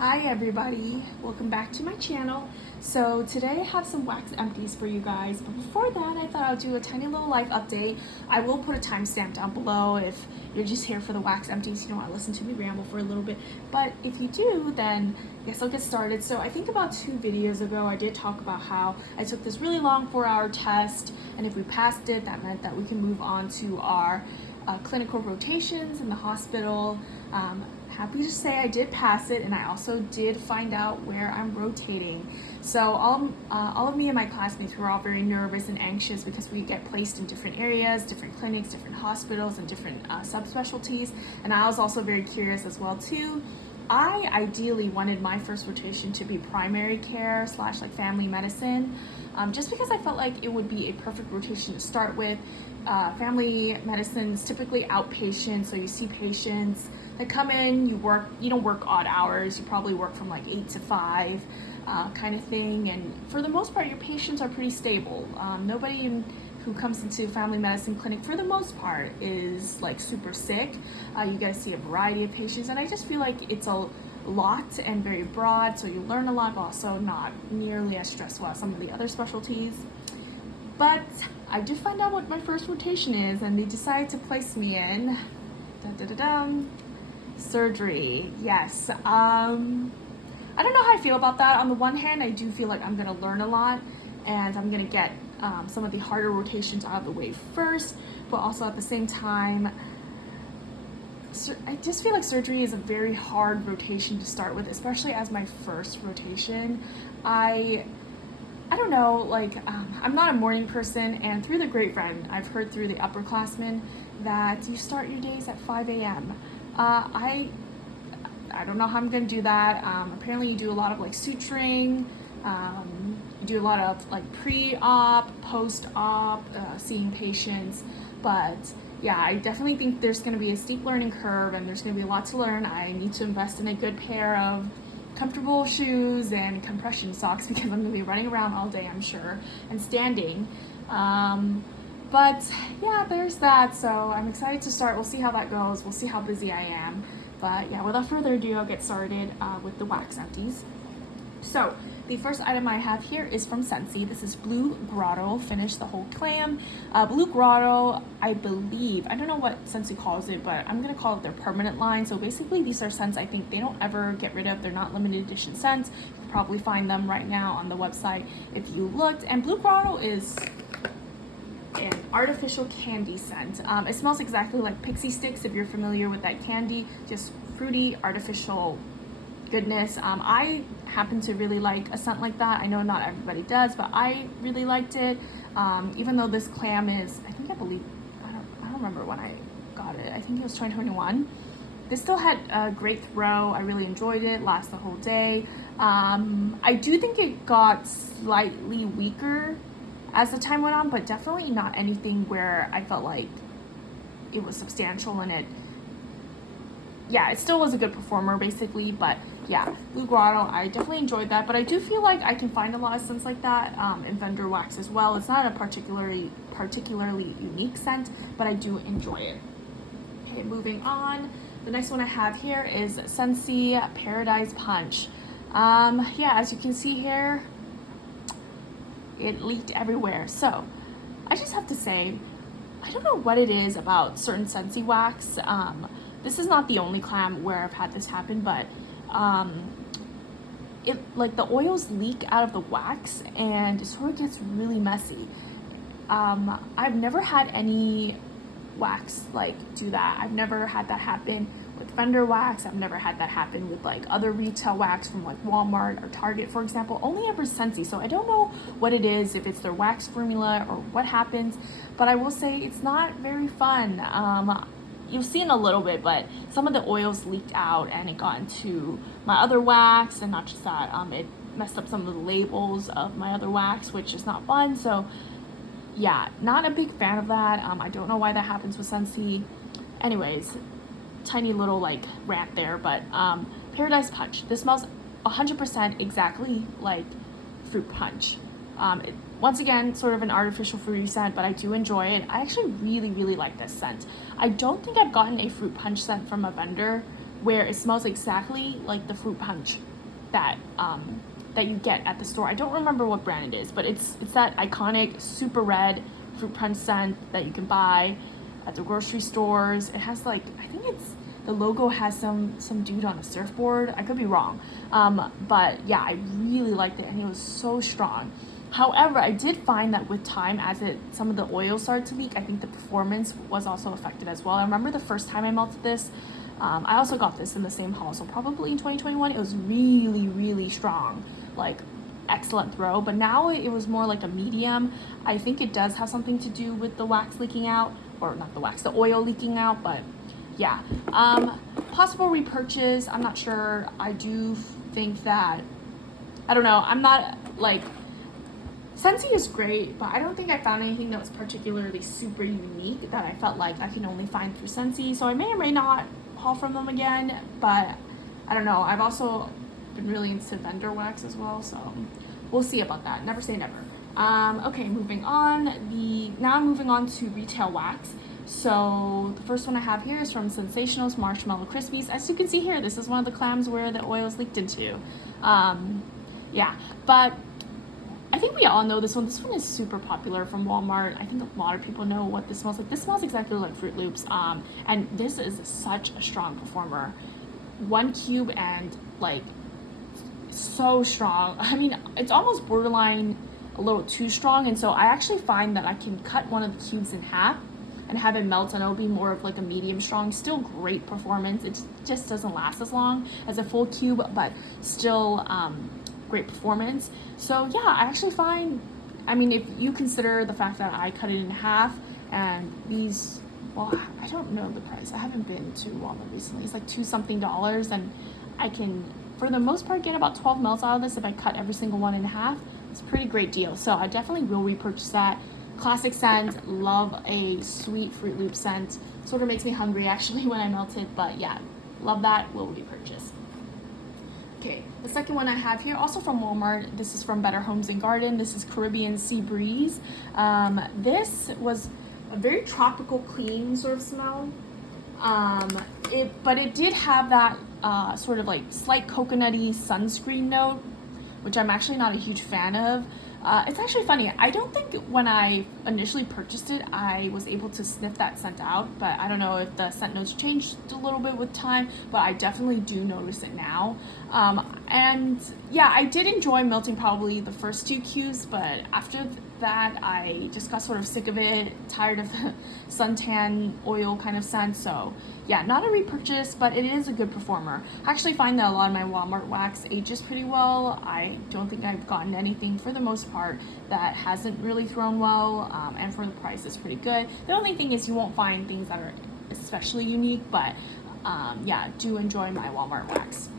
Hi everybody, welcome back to my channel. So today I have some wax empties for you guys, but before that I thought I'd do a tiny little life update. I will put a timestamp down below if you're just here for the wax empties, you don't want to listen to me ramble for a little bit, but if you do, then I guess I'll get started. So I think about 2 videos ago I did talk about how I took this really long 4-hour test, and if we passed it, that meant that we can move on to our clinical rotations in the hospital. Happy to say I did pass it, and I also did find out where I'm rotating. So all of me and my classmates were all very nervous and anxious because we get placed in different areas, different clinics, different hospitals, and different subspecialties. And I was also very curious as well too. I ideally wanted my first rotation to be primary care / like family medicine, just because I felt like it would be a perfect rotation to start with. Family medicine is typically outpatient, so you see patients that come in, you don't work odd hours, you probably work from like 8 to 5 kind of thing, and for the most part your patients are pretty stable. Nobody who comes into family medicine clinic for the most part is like super sick. You get to see a variety of patients, and I just feel like it's a lot and very broad, so you learn a lot, but also not nearly as stressful as some of the other specialties. But I did find out what my first rotation is, and they decided to place me in surgery. Yes. I don't know how I feel about that. On the one hand, I do feel like I'm gonna learn a lot, and I'm gonna get some of the harder rotations out of the way first, but also at the same time, I just feel like surgery is a very hard rotation to start with, especially as my first rotation. I don't know, like, I'm not a morning person, and through the grapevine, I've heard through the upperclassmen that you start your days at 5 a.m. I don't know how I'm gonna do that. Apparently you do a lot of like suturing, you do a lot of like pre-op, post-op, seeing patients, but yeah, I definitely think there's gonna be a steep learning curve, and there's gonna be a lot to learn. I need to invest in a good pair of comfortable shoes and compression socks because I'm gonna be running around all day, I'm sure, and standing. But yeah, there's that. So I'm excited to start. We'll see how that goes. We'll see how busy I am. But yeah, without further ado, I'll get started with the wax empties. So the first item I have here is from Scentsy. This is Blue Grotto, finish the whole clam. Blue Grotto, I believe, I don't know what Scentsy calls it, but I'm gonna call it their permanent line. So basically these are scents I think they don't ever get rid of. They're not limited edition scents. You can probably find them right now on the website if you looked. And Blue Grotto is an artificial candy scent. It smells exactly like pixie sticks if you're familiar with that candy, just fruity, artificial goodness. I happen to really like a scent like that. I know not everybody does, but I really liked it. Even though this clam is, I don't remember when I got it. I think it was 2021. This still had a great throw. I really enjoyed it. Lasts the whole day. I do think it got slightly weaker as the time went on, but definitely not anything where I felt like it was substantial in it. Yeah, it still was a good performer basically, but yeah, Blue Grotto, I definitely enjoyed that, but I do feel like I can find a lot of scents like that in vendor wax as well. It's not a particularly unique scent, but I do enjoy it. Okay, moving on. The next one I have here is Scentsy Paradise Punch. Yeah, as you can see here, it leaked everywhere. So I just have to say, I don't know what it is about certain Scentsy wax. This is not the only clam where I've had this happen, but it like the oils leak out of the wax and it sort of gets really messy. I've never had any wax like do that. I've never had that happen with vendor wax. I've never had that happen with like other retail wax from like Walmart or Target, for example. Only ever Scentsy, so I don't know what it is, if it's their wax formula or what happens, but I will say it's not very fun. You'll see in a little bit, but some of the oils leaked out and it got into my other wax, and not just that, it messed up some of the labels of my other wax, which is not fun. So yeah, not a big fan of that. I don't know why that happens with Scentsy. Anyways, tiny little like rant there, but Paradise Punch. This smells 100% exactly like fruit punch. Once again, sort of an artificial fruity scent, but I do enjoy it. I actually really like this scent. I don't think I've gotten a fruit punch scent from a vendor where it smells exactly like the fruit punch that that you get at the store. I don't remember what brand it is, but it's that iconic super red fruit punch scent that you can buy at the grocery stores. It has like, I think it's, the logo has some dude on a surfboard. I could be wrong, but yeah, I really liked it, and it was so strong. However, I did find that with time, as some of the oil started to leak, I think the performance was also affected as well. I remember the first time I melted this, I also got this in the same haul, so probably in 2021, it was really, really strong, like excellent throw. But now it was more like a medium. I think it does have something to do with the wax leaking out, or not the wax, the oil leaking out, but yeah. Possible repurchase, I'm not sure. I do think that, I don't know, I'm not like, Scentsy is great, but I don't think I found anything that was particularly super unique that I felt like I can only find through Scentsy. So I may or may not haul from them again, but I don't know. I've also been really into vendor wax as well, so we'll see about that. Never say never. Okay, moving on. Now I'm moving on to retail wax. So the first one I have here is from Scentsactionals Marshmallow Crispies. As you can see here, this is one of the clams where the oil is leaked into. Yeah, but I think we all know this one. This one is super popular from Walmart. I think a lot of people know what this smells like. This smells exactly like Fruit Loops, and this is such a strong performer. 1 cube and like so strong. I mean, it's almost borderline a little too strong, and so I actually find that I can cut one of the cubes in half and have it melt, and it'll be more of like a medium strong. Still great performance. It just doesn't last as long as a full cube, but still great performance. So yeah, I actually find, I mean, if you consider the fact that I cut it in half, and these, well, I don't know the price. I haven't been to Walmart recently. It's like $2 something, and I can, for the most part, get about 12 mils out of this if I cut every single one in half. It's a pretty great deal. So I definitely will repurchase that. Classic scent, love a sweet Fruit Loop scent. Sort of makes me hungry actually when I melt it, but yeah, love that, will repurchase. Okay, the second one I have here, also from Walmart. This is from Better Homes and Garden. This is Caribbean Sea Breeze. This was a very tropical, clean sort of smell. But it did have that sort of like slight coconutty sunscreen note, which I'm actually not a huge fan of. It's actually funny. I don't think when I initially purchased it, I was able to sniff that scent out, but I don't know if the scent notes changed a little bit with time, but I definitely do notice it now. And yeah, I did enjoy melting probably the first 2 cubes, but after that, I just got sort of sick of it, tired of the suntan oil kind of scent. So yeah, not a repurchase, but it is a good performer. I actually find that a lot of my Walmart wax ages pretty well. I don't think I've gotten anything for the most part that hasn't really thrown well, and for the price it's pretty good. The only thing is you won't find things that are especially unique, but yeah, do enjoy my Walmart wax.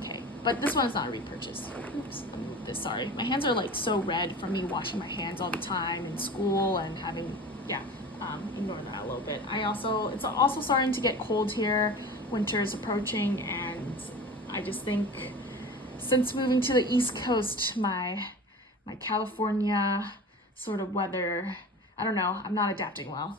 Okay, but this one is not a repurchase. Oops, let me move this, sorry. My hands are like so red from me washing my hands all the time in school and having, yeah. Ignore that a little bit. It's also starting to get cold here. Winter is approaching, and I just think since moving to the East Coast, my California sort of weather, I don't know, I'm not adapting well.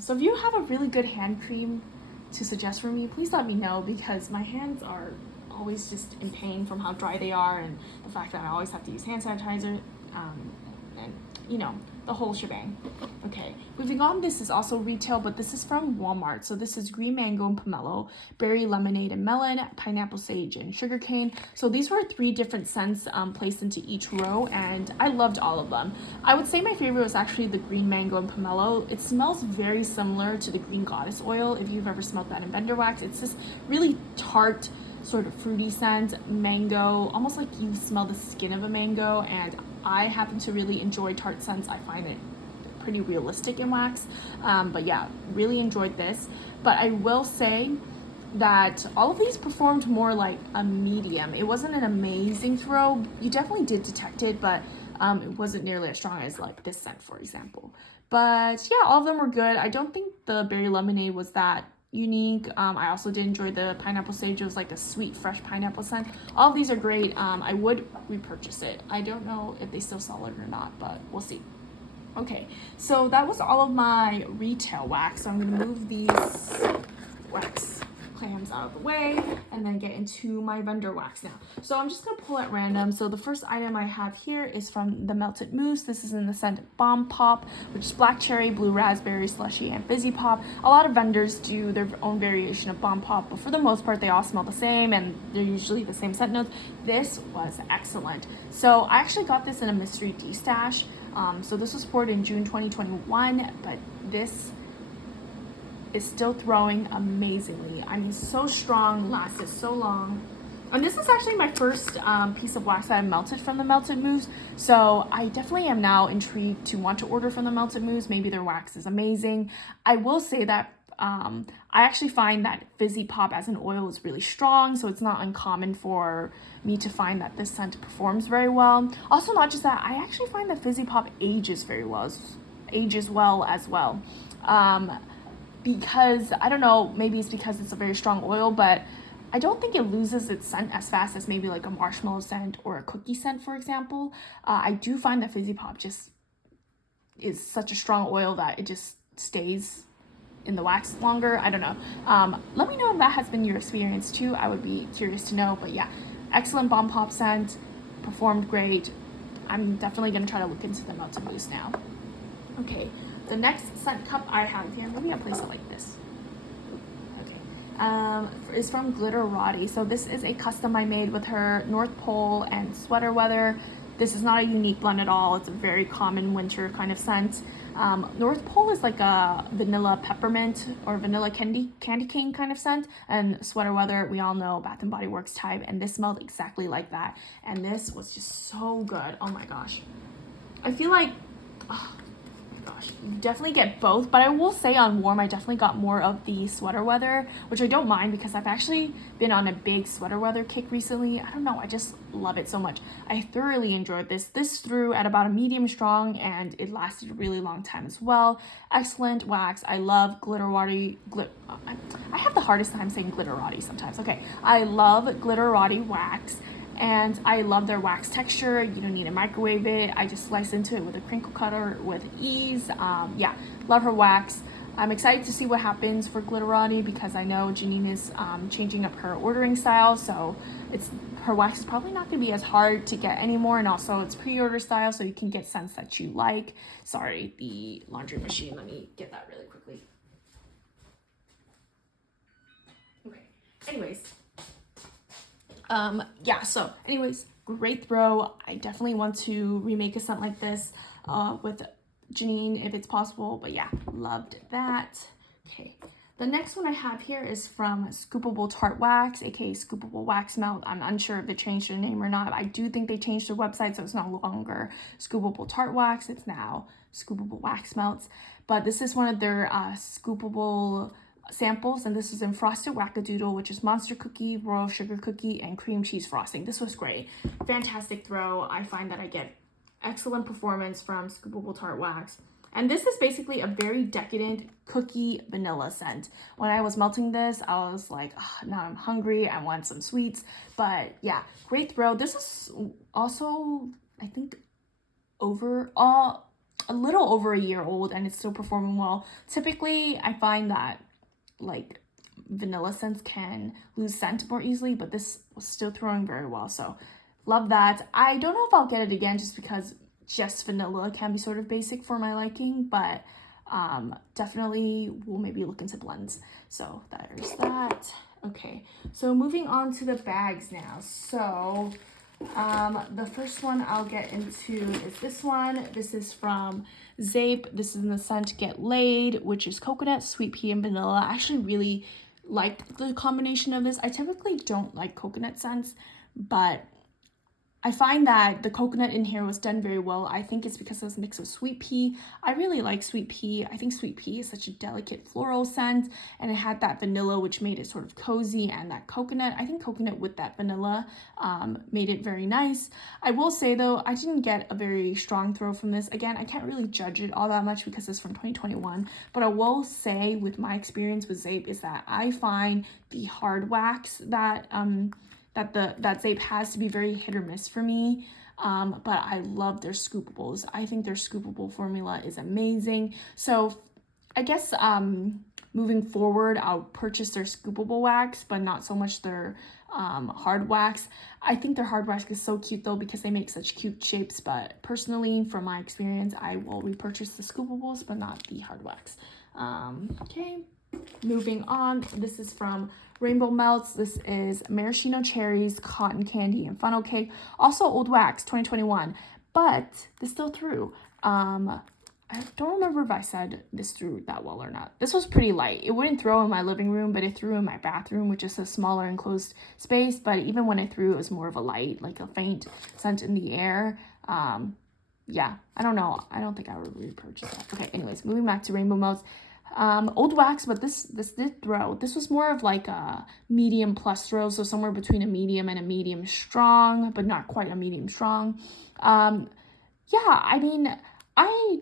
So if you have a really good hand cream to suggest for me, please let me know, because my hands are always just in pain from how dry they are, and the fact that I always have to use hand sanitizer, and you know, the whole shebang. Okay, moving on, this is also retail, but this is from Walmart. So this is green mango and pomelo, berry lemonade and melon, pineapple sage and sugarcane. So these were 3 different scents placed into each row, and I loved all of them. I would say my favorite was actually the green mango and pomelo. It smells very similar to the green goddess oil, if you've ever smelled that in vendor wax. It's this really tart, sort of fruity scent, mango, almost like you smell the skin of a mango, and I happen to really enjoy tart scents. I find it pretty realistic in wax, but yeah, really enjoyed this. But I will say that all of these performed more like a medium. It wasn't an amazing throw. You definitely did detect it, but it wasn't nearly as strong as like this scent, for example. But yeah, all of them were good. I don't think the berry lemonade was that unique. I also did enjoy the pineapple sage. It was like a sweet, fresh pineapple scent. All of these are great. I would repurchase it. I don't know if they still sell it or not, but we'll see. Okay, so that was all of my retail wax. So I'm gonna move these wax clams out of the way and then get into my vendor wax now. So I'm just gonna pull at random. So the first item I have here is from the Melted Mousse. This is in the scent Bomb Pop, which is black cherry, blue raspberry, slushy, and fizzy pop. A lot of vendors do their own variation of Bomb Pop, but for the most part they all smell the same and they're usually the same scent notes. This was excellent. So I actually got this in a mystery D-stash. So this was poured in June 2021, but this is still throwing amazingly. I mean, so strong, lasted so long. And this is actually my first piece of wax that I melted from the Melted Mousse. So I definitely am now intrigued to want to order from the Melted Mousse. Maybe their wax is amazing. I will say that I actually find that fizzy pop as an oil is really strong, so it's not uncommon for me to find that this scent performs very well. Also, not just that, I actually find that fizzy pop ages well as well. Because, I don't know, maybe it's because it's a very strong oil, but I don't think it loses its scent as fast as maybe like a marshmallow scent or a cookie scent, for example. I do find that fizzy pop just is such a strong oil that it just stays in the wax longer. I don't know. Let me know if that has been your experience too. I would be curious to know. But yeah, excellent Bomb Pop scent, performed great. I'm definitely going to try to look into the Melted Mousse now. Okay, the next scent cup I have here, maybe I'll place it like this. Okay, is from Glitterati. So this is a custom I made with her North Pole and Sweater Weather. This is not a unique blend at all. It's a very common winter kind of scent. North Pole is like a vanilla peppermint or vanilla candy cane kind of scent, and Sweater Weather, we all know, Bath and Body Works type, and this smelled exactly like that. And this was just so good. Oh my gosh. I feel like, oh my gosh, you definitely get both, but I will say on warm, I definitely got more of the Sweater Weather, which I don't mind because I've actually been on a big Sweater Weather kick recently. I don't know, I just love it so much. I thoroughly enjoyed this. This threw at about a medium strong and it lasted a really long time as well. Excellent wax. I love Glitterati. I have the hardest time saying Glitterati sometimes. Okay, I love Glitterati wax. And I love their wax texture. You don't need to microwave it. I just slice into it with a crinkle cutter with ease. Yeah, love her wax. I'm excited to see what happens for Glitterati because I know Janine is changing up her ordering style. So her wax is probably not going to be as hard to get anymore. And also it's pre-order style, so you can get scents that you like. Sorry, the laundry machine. Let me get that really quickly. Okay, anyways. Yeah, so anyways, great throw. I definitely want to remake a scent like this with Janine if it's possible, but yeah, loved that. Okay, the next one I have here is from Scoopable Tart Wax, aka Scoopable Wax Melt. I'm unsure if they changed their name or not. I do think they changed their website, so it's no longer Scoopable Tart Wax, it's now Scoopable Wax Melts. But this is one of their scoopable samples, and this is in Frosted Wackadoodle, which is monster cookie, royal sugar cookie, and cream cheese frosting. This was great. Fantastic throw. I find that I get excellent performance from Scoopable Tart Wax. And this is basically a very decadent cookie vanilla scent. When I was melting this, I was like, oh, now I'm hungry. I want some sweets. But yeah, great throw. This is also, I think, overall a little over a year old, and it's still performing well. Typically, I find that like vanilla scents can lose scent more easily, but this was still throwing very well, so love that. I don't know if I'll get it again just because just vanilla can be sort of basic for my liking, but definitely we'll maybe look into blends. So there's that. Okay, so moving on to the bags now. So the first one I'll get into is this one. This is from Zeep. This is in the scent Get Laid, which is coconut, sweet pea, and vanilla. I actually really like the combination of this. I typically don't like coconut scents, but I find that the coconut in here was done very well. I think it's because it was a mix of sweet pea. I really like sweet pea. I think sweet pea is such a delicate floral scent, and it had that vanilla, which made it sort of cozy, and that coconut. I think coconut with that vanilla made it very nice. I will say though, I didn't get a very strong throw from this. Again, I can't really judge it all that much because it's from 2021, but I will say with my experience with Zeep is that I find the hard wax that that Zeep has to be very hit or miss for me, but I love their scoopables. I think their scoopable formula is amazing. So I guess moving forward, I'll purchase their Scoopable wax, but not so much their hard wax. I think their hard wax is so cute though because they make such cute shapes, but personally, from my experience, I will repurchase the Scoopables, but not the hard wax. Okay, moving on. This is from Rainbow Melts. This is maraschino cherries, cotton candy, and funnel cake. Also old wax, 2021, but this still through. I don't remember if I said this threw that well or not. This was pretty light. It wouldn't throw in my living room, but it threw in my bathroom, which is a smaller enclosed space. But even when it threw, it was more of a light, like a faint scent in the air. Yeah, I don't know. I don't think I would repurchase that. Okay, anyways, moving back to Rainbow Melts. Old wax, but this did throw. This was more of like a medium plus throw, so somewhere between a medium and a medium strong, but not quite a medium strong. Yeah, I mean, I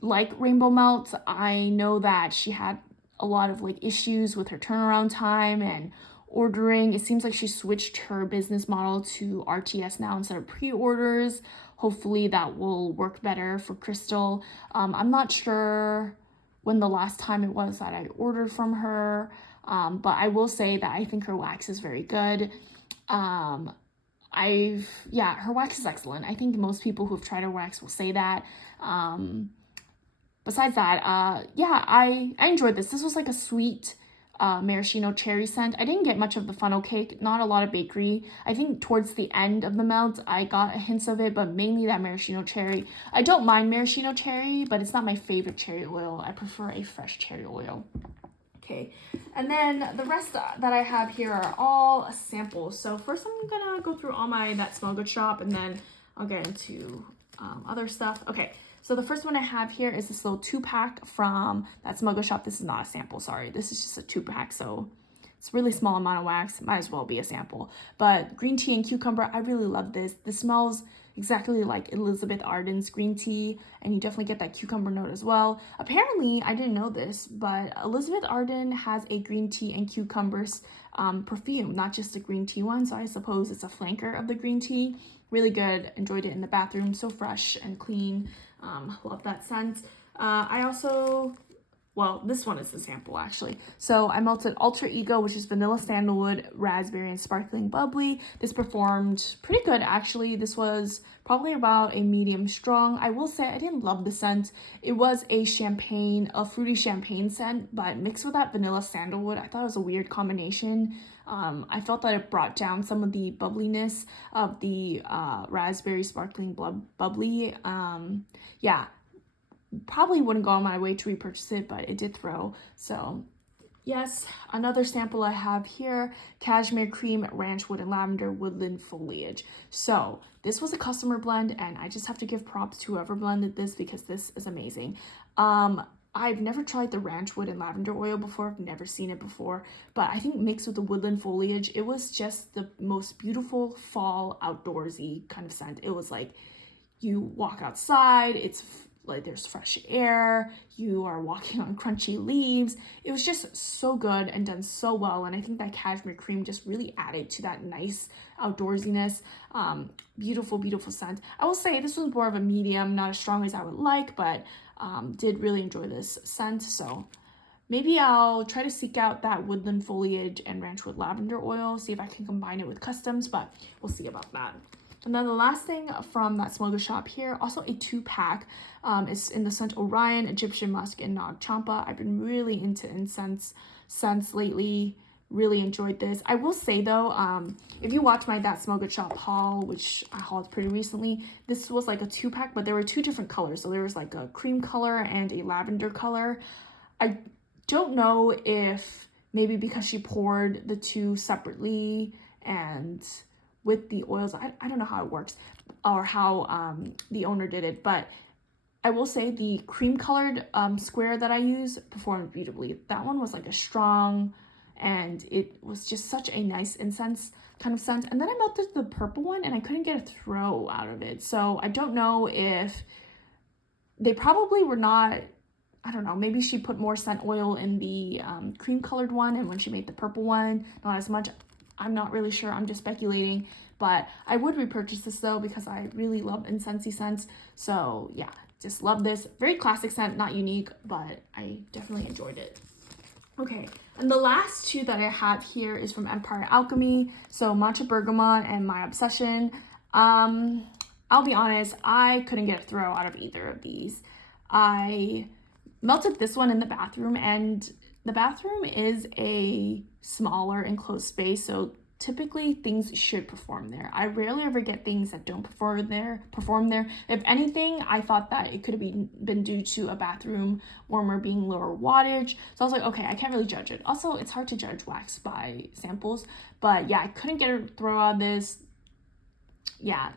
like Rainbow Melts. I know that she had a lot of like issues with her turnaround time and ordering. It seems like she switched her business model to RTS now instead of pre-orders. Hopefully that will work better for Crystal. I'm not sure when the last time it was that I ordered from her, but I will say that I think her wax is very good. Her wax is excellent. I think most people who've tried her wax will say that. Besides that, I enjoyed this. This was like a sweet maraschino cherry scent. I didn't get much of the funnel cake, not a lot of bakery. I think towards the end of the melt, I got a hint of it, but mainly that maraschino cherry. I don't mind maraschino cherry, but it's not my favorite cherry oil. I prefer a fresh cherry oil. Okay, and then the rest that I have here are all samples. So first I'm gonna go through all my That Smell Good shop, and then I'll get into other stuff. Okay. So the first one I have here is this little 2-pack from That Smell Good shop. This is not a sample, sorry. This is just a 2-pack, so it's a really small amount of wax. Might as well be a sample. But green tea and cucumber, I really love this. This smells exactly like Elizabeth Arden's green tea, and you definitely get that cucumber note as well. Apparently, I didn't know this, but Elizabeth Arden has a green tea and cucumbers perfume, not just a green tea one, so I suppose it's a flanker of the green tea. Really good. Enjoyed it in the bathroom. So fresh and clean. Love that scent. I also, well, this one is the sample actually. So I melted Alter Ego, which is vanilla sandalwood, raspberry, and sparkling bubbly. This performed pretty good actually. This was probably about a medium strong. I will say I didn't love the scent. It was a fruity champagne scent, but mixed with that vanilla sandalwood, I thought it was a weird combination. I felt that it brought down some of the bubbliness of the raspberry sparkling bubbly. Yeah, probably wouldn't go on my way to repurchase it, but it did throw. So yes, another sample I have here, Cashmere Cream, Ranch Wood and Lavender Woodland Foliage. So this was a customer blend, and I just have to give props to whoever blended this because this is amazing. I've never tried the ranch wood and lavender oil before. I've never seen it before, but I think mixed with the woodland foliage, it was just the most beautiful fall outdoorsy kind of scent. It was like you walk outside, it's like there's fresh air, you are walking on crunchy leaves. It was just so good and done so well, and I think that cashmere cream just really added to that nice outdoorsiness. Beautiful scent. I will say this was more of a medium, not as strong as I would like, but did really enjoy this scent. So maybe I'll try to seek out that woodland foliage and ranchwood lavender oil, see if I can combine it with customs, but we'll see about that. And then the last thing from That Smell Good shop here, also a 2-pack, is in the scent Orion, Egyptian Musk, and Nag Champa. I've been really into incense scents lately. Really enjoyed this. I will say though, if you watch my That Smell Good shop haul, which I hauled pretty recently, this was like a 2-pack, but there were 2 different colors. So there was like a cream color and a lavender color. I don't know if maybe because she poured the 2 separately and with the oils, I don't know how it works or how the owner did it, but I will say the cream colored square that I use performed beautifully. That one was like a strong, and it was just such a nice incense kind of scent. And then I melted the purple one and I couldn't get a throw out of it. So I don't know if they probably were not, I don't know, maybe she put more scent oil in the cream colored one, and when she made the purple one, not as much. I'm not really sure, I'm just speculating, but I would repurchase this though because I really love incensey scents. So yeah, just love this. Very classic scent, not unique, but I definitely enjoyed it. Okay, and the last two that I have here is from Empire Alchemy. So Matcha Bergamot and My Obsession. I'll be honest, I couldn't get a throw out of either of these. I melted this one in the bathroom, and the bathroom is a smaller enclosed space, so typically things should perform there. I rarely ever get things that don't perform there. If anything, I thought that it could have been due to a bathroom warmer being lower wattage. So I was like, okay, I can't really judge it. Also, it's hard to judge wax by samples, but yeah, I couldn't get a throw on this. Yeah,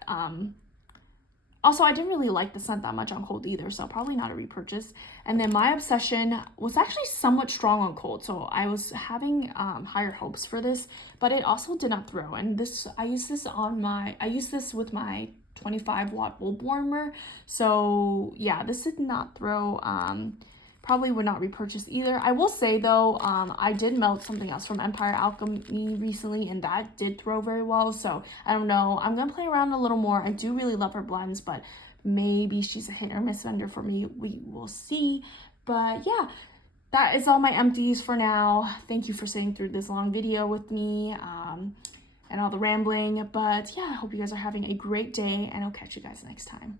also, I didn't really like the scent that much on cold either, so probably not a repurchase. And then My Obsession was actually somewhat strong on cold, so I was having higher hopes for this, but it also did not throw. And I used this with my 25-watt bulb warmer, so yeah, this did not throw. Probably would not repurchase either. I will say though, I did melt something else from Empire Alchemy recently, and that did throw very well. So I don't know. I'm gonna play around a little more. I do really love her blends, but maybe she's a hit or miss vendor for me. We will see. But yeah, that is all my empties for now. Thank you for sitting through this long video with me and all the rambling. But yeah, I hope you guys are having a great day, and I'll catch you guys next time.